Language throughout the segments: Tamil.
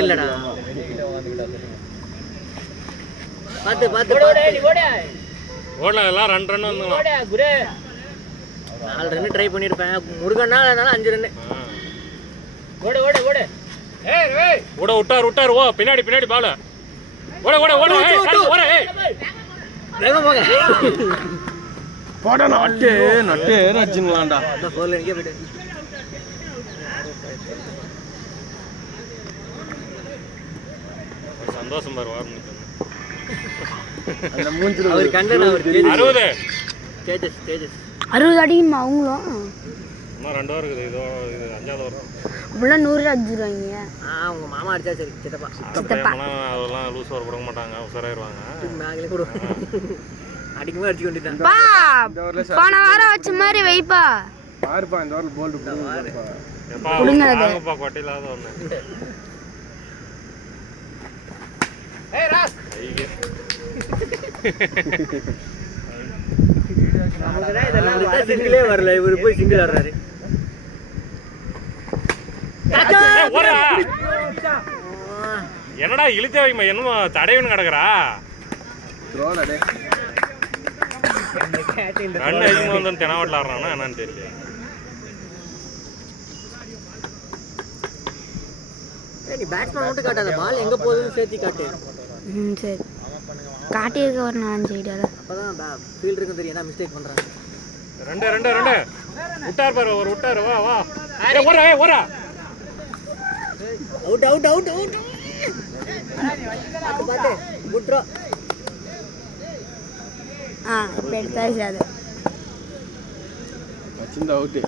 இல்லடா பாத்து பாத்து ஓடலாம் எல்லாம் 2 ரன் வந்துங்களாம். 4 ரன் ட்ரை பண்ணிருப்பேன். முருகன்னா அதனால 5 ரன். ஓடு ஓடு ஓடு. ஓட விட்டார் ஓ பின்னாடி பால். ஓட ஓட ஏய் வேகமா போங்க. போடா நட்டே நச்சுங்களாம்டா. அந்த கோல் எங்கே போய்டு. சந்தோஷம் பாரு வார்னிங். அந்த மூஞ்சில அவர் கண்டன அவர் 60 ஸ்டேஜஸ் 60 அடிக்குமா அவங்களும்? இன்னும் 2 ஓவர் இருக்குது. இது 5வது ஓவர். அப்படிலாம் 100 அடிச்சுருவாங்க. உங்க மாமா அடிச்சா சரி சித்தப்பா. அதெல்லாம் லூஸ் ஓவர் கொடுக்க மாட்டாங்க, உசராயிருவாங்க. நாங்களே கூட அடிக்கும்போது அடிச்சு கொண்டுட்டான். பா போன வாரம் வச்ச மாதிரி வைப்பா. பாருப்பா இந்த ஓவர் போல்ட் போடுப்பா. எப்பா வாங்கப்பா கொட்டையிலாத ஒண்ணு. ஏய் ராஸ் நமக்குதான் இதெல்லாம் விட்டா சிங்கிளே வரல. இவரு போய் சிங்கிள் ஆடுறாரு. என்னடா இழுத்தே வைமா என்னமோ தடைவன் கிடக்குறா. ரன் அதிகமாக வந்து தெனாவட்டில் ஆடுறானா என்னன்னு தெரியல. நீ பேட்ஸ்மேன் மட்டும் காட்டாத, பால் எங்க போகுதுன்னு சேர்த்து காட்டு. சரி காட்டியிருக்க ஒரு 4 ஐடியால. அப்பதான் ஃபீல்டருக்கு தெரியும் என்ன மிஸ்டேக் பண்றாங்க. 2 விட்டார் பாரு ஒரு விட்டார். வா ஓரா அவுட் பாத்து குட் த்ரோ. இப்ப எடுத்தாச்சு அது. வச்சிருந்தா அவுட்.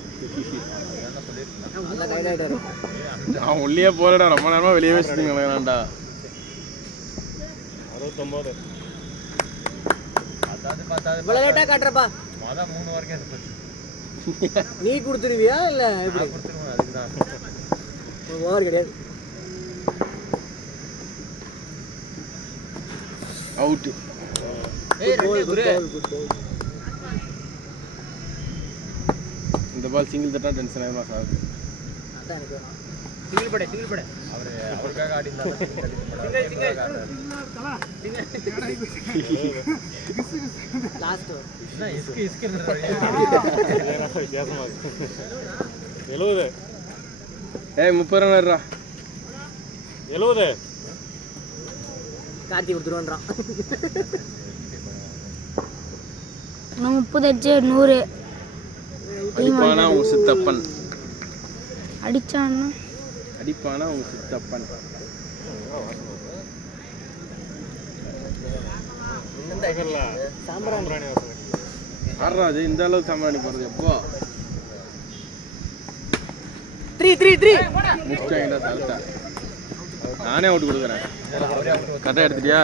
நல்லா கைட் ஆயிட்டாரு. நான் உள்ளே போறடா, ரொம்ப நேரமா வெளியவே சுத்திங்களாம்டா. 69 இவ்வளவு லேட்டா காட்டுறப்பா. மொத 3 ஓவர்க்கே நீ கொடுத்துருவியா இல்ல எப்படி? அதுக்குதான் ஓவர் கிடையாது. அவுட். இந்த பால் சிங்கிள் தட்டா டென்ஷன் ஆயிடுமா சார்? அதான் எனக்கு வேணும். சிங்கிள் படை அவருக்காக ஆடி இருந்தாலும் லாஸ்ட் என்ன இஸ்கு 70 ஏய் 30 ரன் ஆடுறா. 70 காட்டி கொடுத்துருவான்றான். 30 அடிச்சு 100 அடிப்பானா உங்க சித்தப்பன். அடிச்சான்னா அடிப்பானா உங்க சித்தப்பன். சாம்பிராணி ஆடுறா அது இந்த அளவுக்கு சாம்பிராணி போறது எப்போ 3 முடிச்சாங்கடா சால்ட்டா. நானே அவுட் கொடுக்குறேன். கரெக்டாக எடுத்துட்டியா?